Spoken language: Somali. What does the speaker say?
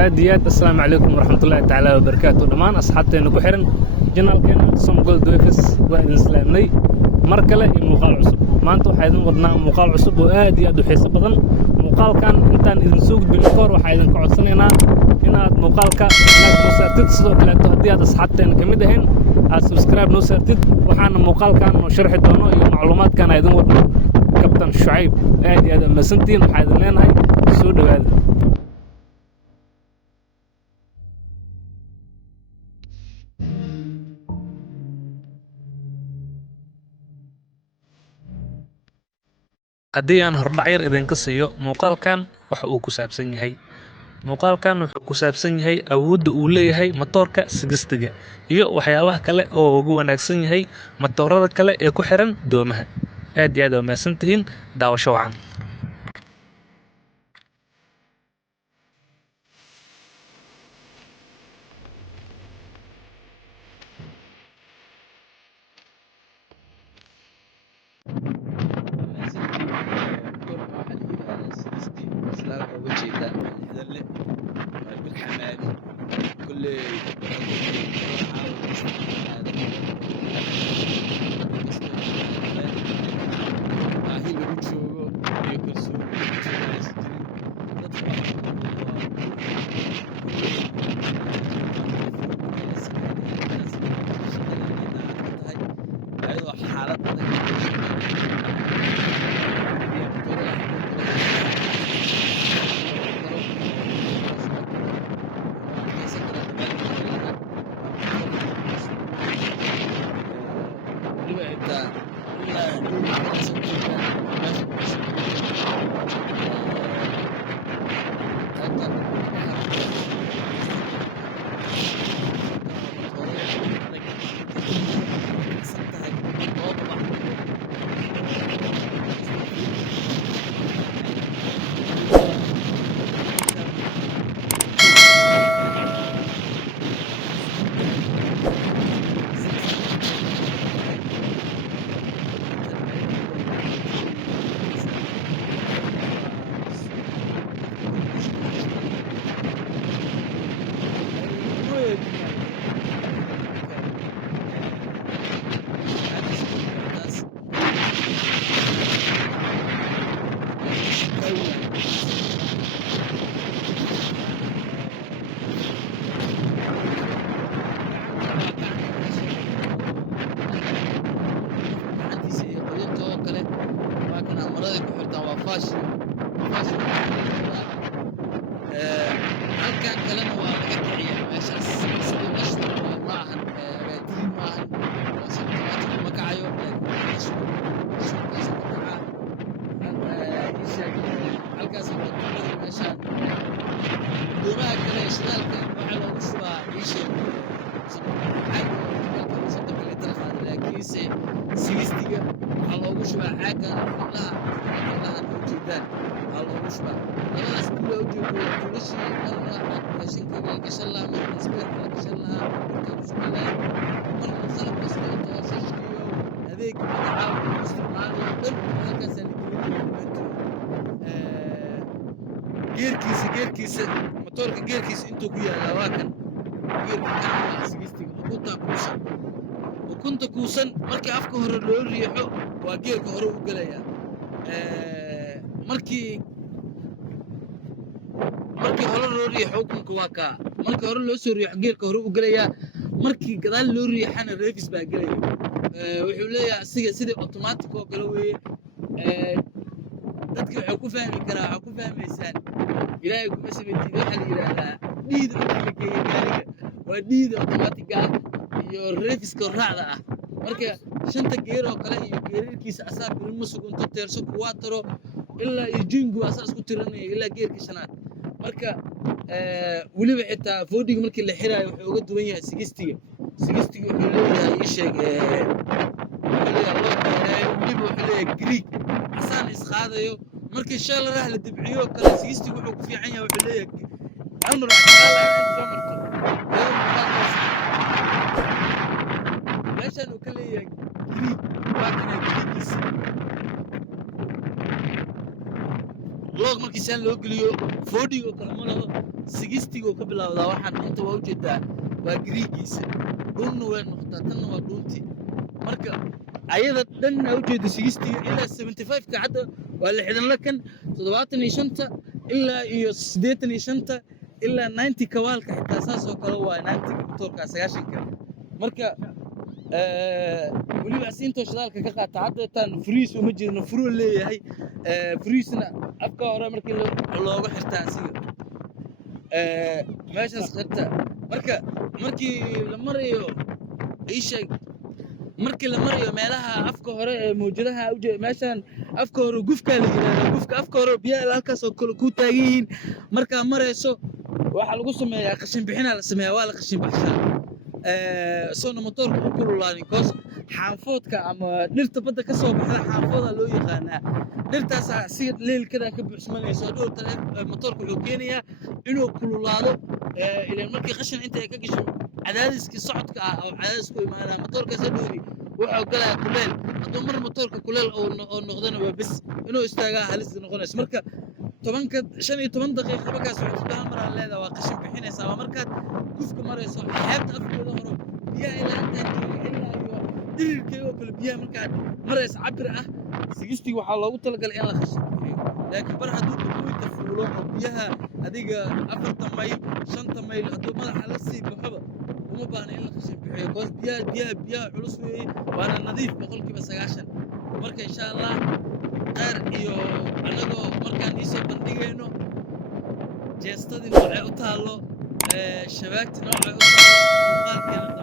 aad iyo aad assalaamu calaykum waraxmatullaahi tacaala wabarakaatu dhammaan asxaabteena ku xiran janaalkeena Som Gold Wafis waa idin islaamnay mar kale iyo muuqaal cusub maanta waxaa idin wadnaa muuqaal cusub oo aad iyo aad u xiiso badan muuqaalkan intaan idin soo gudbin kahor waxaa idin ka codsanaynaa inaad muuqaalka like noo saartid sidoo kaleeto haddii aad asxaabteena ka mid ahayn aad subscribe noo saartid waxaana muuqaalkan noo sharxi doono iyo macluumaadkan aan idin wadno kabtan Shucayb aad iyo aad amasantiin waxaa idin leenahay soo dhawaada haddii aan hordhac yar idinka siiyo muuqaalkan waxa uu ku saabsan yahay muuqaalkan wuxuu ku saabsan yahay awoodda uu leeyahay matoorka sigistiga iyo waxyaabaha kale oo ugu wanaagsan yahay matoorada kale ee ku xiran doomaha aad iyo aad waa mahadsantihiin daawasho wacan halkan kalena waa laga kiciya meeshaas sidii nashru ma ahan raadiin ma ahan sababta ma kacayo halkaas waa meeshaan doomaha kale shidaalka waxaa loogu shubaa iisheeg laakiinse sigistiga waxaa loogu shubaa caaggan fadlaha ujeedaan waxaa loogu shubaa labadaas kuwa ujeedo tulashii marna raashinka la gashan lahaa marna isbeerka la gashan lahaa marka uskuulahay marna qalab kasta oo toosashkiyo adeega magacaaga uu isticmaalayo dhan halkaasaa geerkiisa matoorka geerkiisa intuu ku yaallaa waa kan geerka kana sigistiga ukunta kuusan markii afka hore loo riixo waa geerka hore u gelayaa markii hore loo riixo ukunka waa kaa markii hore loo soo riixo geerka hore u gelayaa markii gadaal loo riixana reefis baa gelaya wuxuu leeyahay asiga sidii automatic oo kale weeye dadka waxay ku fahmi karaa waxaa ku fahmaysaan ilaahay kuma samaytiid waxaa la yidhaahdaa dhiida markii la geeyo gaariga waa dhiida automatiga ah iyo reefiska raacda ah marka shanta geer oo kale iyo geerarkiisa asaa birima sugunto teerso kuwaa taro ilaa iyo jingu asaa isku tiranaya ilaa geerka shanaad marka weliba xitaa foodhiga markii la xiraayo wuxuu uga duwan yahay sigistiga wuxuu leeyahay isheeg weliba wuxuu leeyahay griig asaan isqaadayo markii shaalaraha la dibciyo kale sigistiga wuxuu ku fiican yahay wuxuu leeyahay amar soo marto meeshaan uu ka leeyahay griig waa kana griigiisa log markii saan loo geliyo 40 oo kale ma laho 60 oo ka bilowdaa waxaan inta waa u jeedaa waa Greegiisa dhulna way noqotaa tanna waa dhunti marka ayada dhan u jeedo 60 ilaa 75 ka hadda waa la xidan la kan 75 ilaa iyo 85 ilaa 90 kawaalka xitaa saas oo kale waa 90 motorka 90 ka marka waliba siinto shidaalka ka qaata hadda tan freeze uma jeedno furo leeyahay freeze-na afka hore markii looga xirtaa asiga meeshaas qirta markii la marayo isheeg markii la marayo meelaha afka hore ee mawjadaha u jeed meeshan afka hore gufka la yiraahdo gufka afka hore biyaha halkaas oo kale ku taagan yihiin marka marayso waxa lagu sameeyaa qashin bixina la sameeyaa waa la qashin baxshaa soo motorka ku kululaanin koos xaanfoodka ama dhirta badda ka soo baxda xaanfooda loo yaqaanaa dhirtaas si leelkada ka buuxsamayso dhowrta motorka wuxuu keenayaa inuu kululaado ilaa markii qashin inta ay ka gasho cadaadiska socodka ah oo cadaadisku imaanaa motorka sadowdi wuxuu galaa kuleel hadduu mar motorka kuleel oo noqdana waa bas inuu istaagaa halis noqonayso marka 15 daqiiqo markaas waqtiga mar aan leedahay waa qashin bixinaysa waa markaad gufka marayso xeebta afkeeda hore biyaha ilaa inta jooga ilaa iyo dhirkeeda oo kale biyaha markaad marayso cabir ah 60 waxaa loogu talagalay in la qashin bixiyo laakiin bar hadduu ku fuulo oo biyaha adiga 4 mayl 5 mayl hadduu madaxa la sii baxo uma baahna in la qashin bixiyo koos biyaha culus weeye waana nadiif 90% marka insha Allah qaar iyo anagoo markaan isoo bandhigayno jeestadii waxay u taalo shabaagti noocay u taalo qalkeena